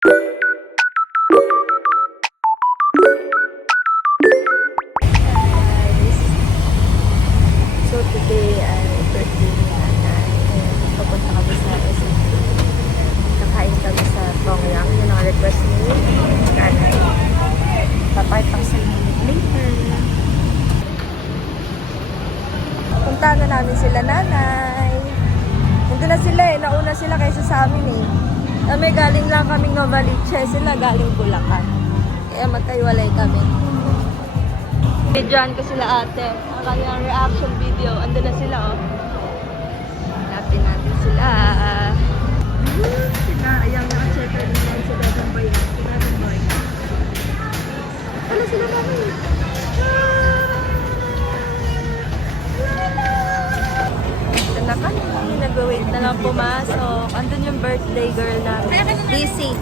So today ay birthday ni nanay. Ayan, papunta kami sa SM. Kakain kami sa Tongyang. Yun ang request ni nanay. Papakita ko sa inyo later. Puntahan na namin sila nanay. Nandun na sila eh. Nauna sila kaysa sa amin eh. May galing lang kaming Novaliches. Sila galing Bulacan. Kaya magkaiwalay kami. Videoan ko sila ate. Ang kanyang reaction video. Andun na sila oh. Hanapin natin sila. Sila. Ayang naka-checker din lang sa Dadang Boy. Si Dadang Boy. Wala sila namin. Ito na kami. Nag-wait na lang pumasok. Andun yung birthday girl namin. DC.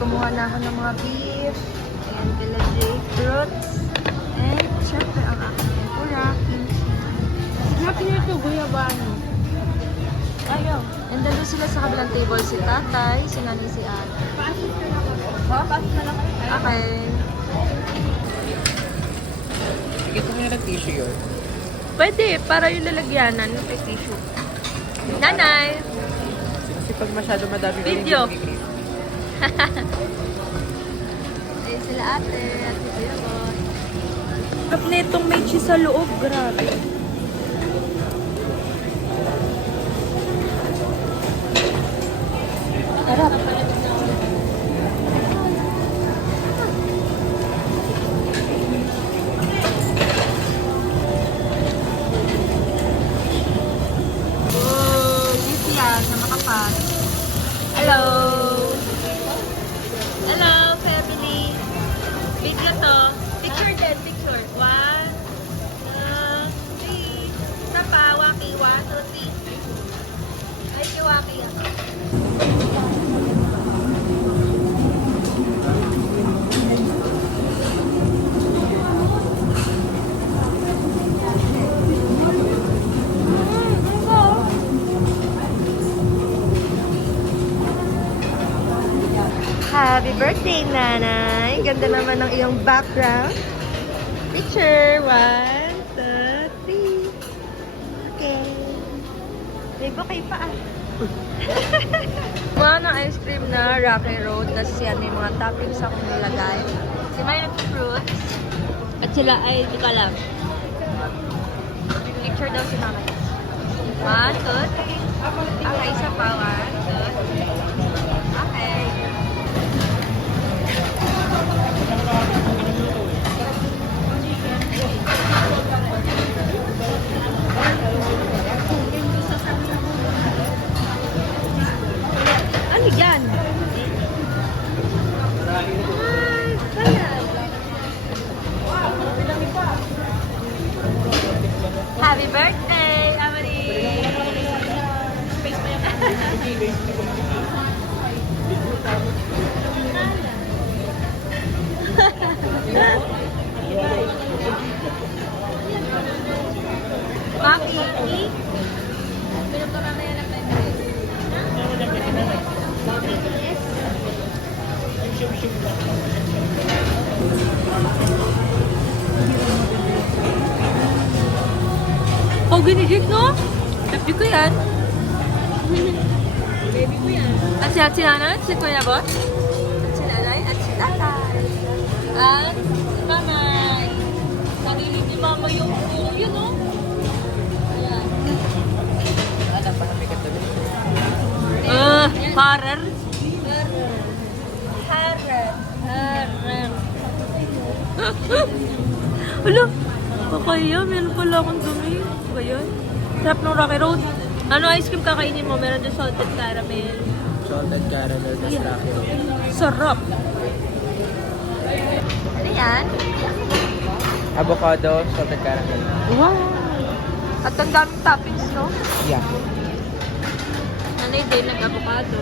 Kumuha na ako ng mga beef and village fruits and syempre ang aking tempura, kimchi. Happy na ito, guyabano. Ayaw. And then doon sila sa kabilang table si tatay, si nanay, si ate. Pasok na lang. Okay. Ito nga ng tissue yun. Pwede, para yung lalagyanan ng tissue. Nanay! Kasi pag masyado madami Video. hindi magiging. Ayun sila ate, at si Kuya Boy. Sarap na itong may cheese sa loob, grabe. Sarap. Oh, busy yan na makapas. Hello! Hello, family! Video to. Picture din, picture. 1, 2, 3. Isa pa, Waki. 1, 2, 3. Ay, si Waki yan. Happy birthday, nanay! Ganda naman ng iyong background. Picture. 1, 2, 3. Okay. May bouquet pa ah. Mga ng ice cream na Rocky Road. Tapos yan, may mga toppings akong nilagay. Si May nag-fruits. At sila ay di ka lang. Picture daw si mama. 1, 2, 3. Okay, isa pa. 1, 2, 3. Okay. Ano yan? Ay, sayang. Happy birthday, Amari! Face mo yung Maki, pinag ko mamaya ng memories. Oh, ginigit, no? Happy ko yan. Baby ko yan. At si nanay, si Kuya Boy. At si nanay, at si tatay. At si mamay. Sarili ni mama yung yun, no? Ayan. Alam pa na may katabi. Harer. Harer. Hala, kakaya. Meron pala akong dumi. Ba yun? Sarap ng Rocky Road. Ano ice cream kakainin mo? Meron din salted caramel. Salted caramel, tas Yeah. Rocky Road. Sarap. Ano yan? Avocado, salted caramel. Wow! At ang daming toppings, no? Yeah. Nanay din, nag-avocado.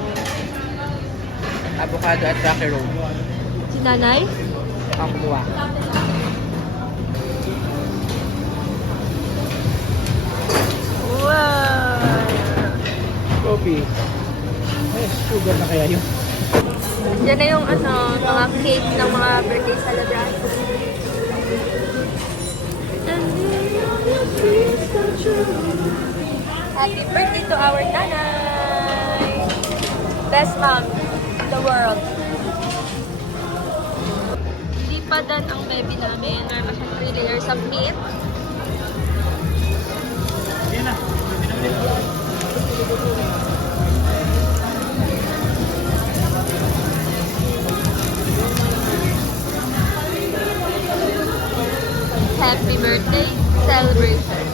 Avocado at Rocky Road. Si nanay? Ang kumuha. Wow! coffee. May sugar na kaya yun. Diyan na yung mga cake ng mga birthday celebration. Happy birthday to our nanay! Best mom in the world. Hindi pa dan ang baby namin. Meron siyang 3 layers of meat. Yan na. Happy birthday celebration.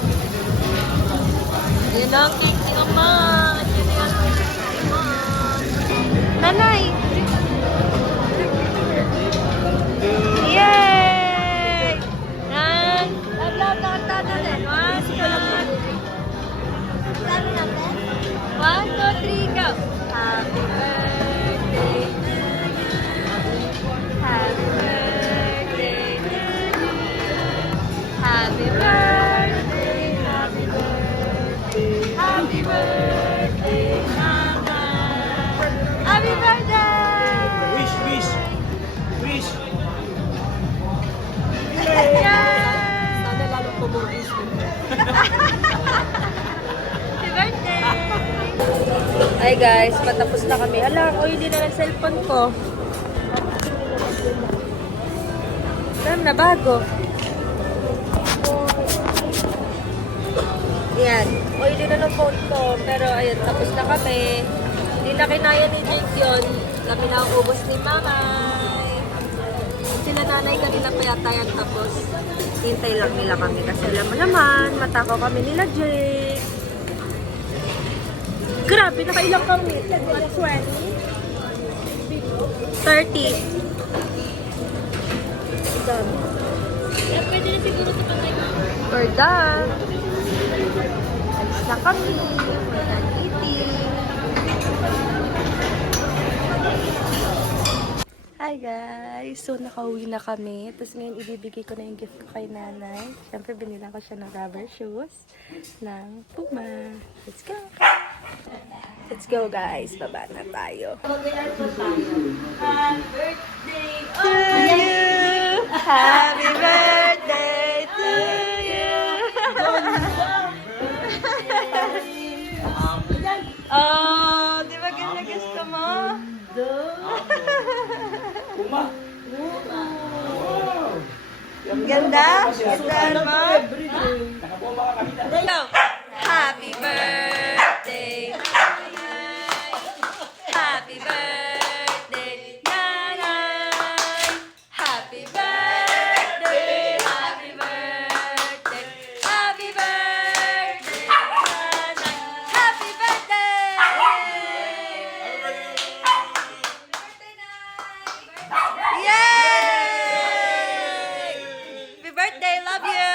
Yan ang cake ni Ama. Yan ang cake ni Ama. Nanay! Yay! Yan! Love, nakanta natin. 1, 2, 3, go! Happy birthday to you. Happy birthday to you. Happy birthday, happy birthday, happy birthday, Mama. Happy birthday! Wish, wish. Wish. Yay! Sana lalo pumulis. Happy birthday! Hi guys, patapos na kami. Hala, ako hindi na ng cellphone ko. Saan na bago? Yan. Oily na ng phone ko. Pero ayun, tapos na kami. Hindi na kinaya ni Jake yun. Kami na ang ubos ni Mamay. Sila nanay kanina pa yata yan tapos. Hintay lang nila kami kasi alam mo naman, matakaw kami nila Jake. Grabe, nakailang kami. 20? 30. Dami. Pwede na siguro ito pag we're done. Alis na kami. We're done eating. Hi guys! So nakauwi na kami. Tapos ngayon ibibigay ko na yung gift ko kay nanay. Siyempre binila ko siya ng rubber shoes ng Puma. Let's go! Let's go guys! Baba na tayo. Happy birthday to you! Happy birthday to you! Oh, di ba ganda gusto mo? Puma. Ganda? Ganda mo? Nakabomba ka kami na. Go! Happy birthday! Happy birthday, Nanay! Happy birthday! Happy birthday! Happy birthday, Nanay! Happy birthday! Yay! Happy birthday! Love you!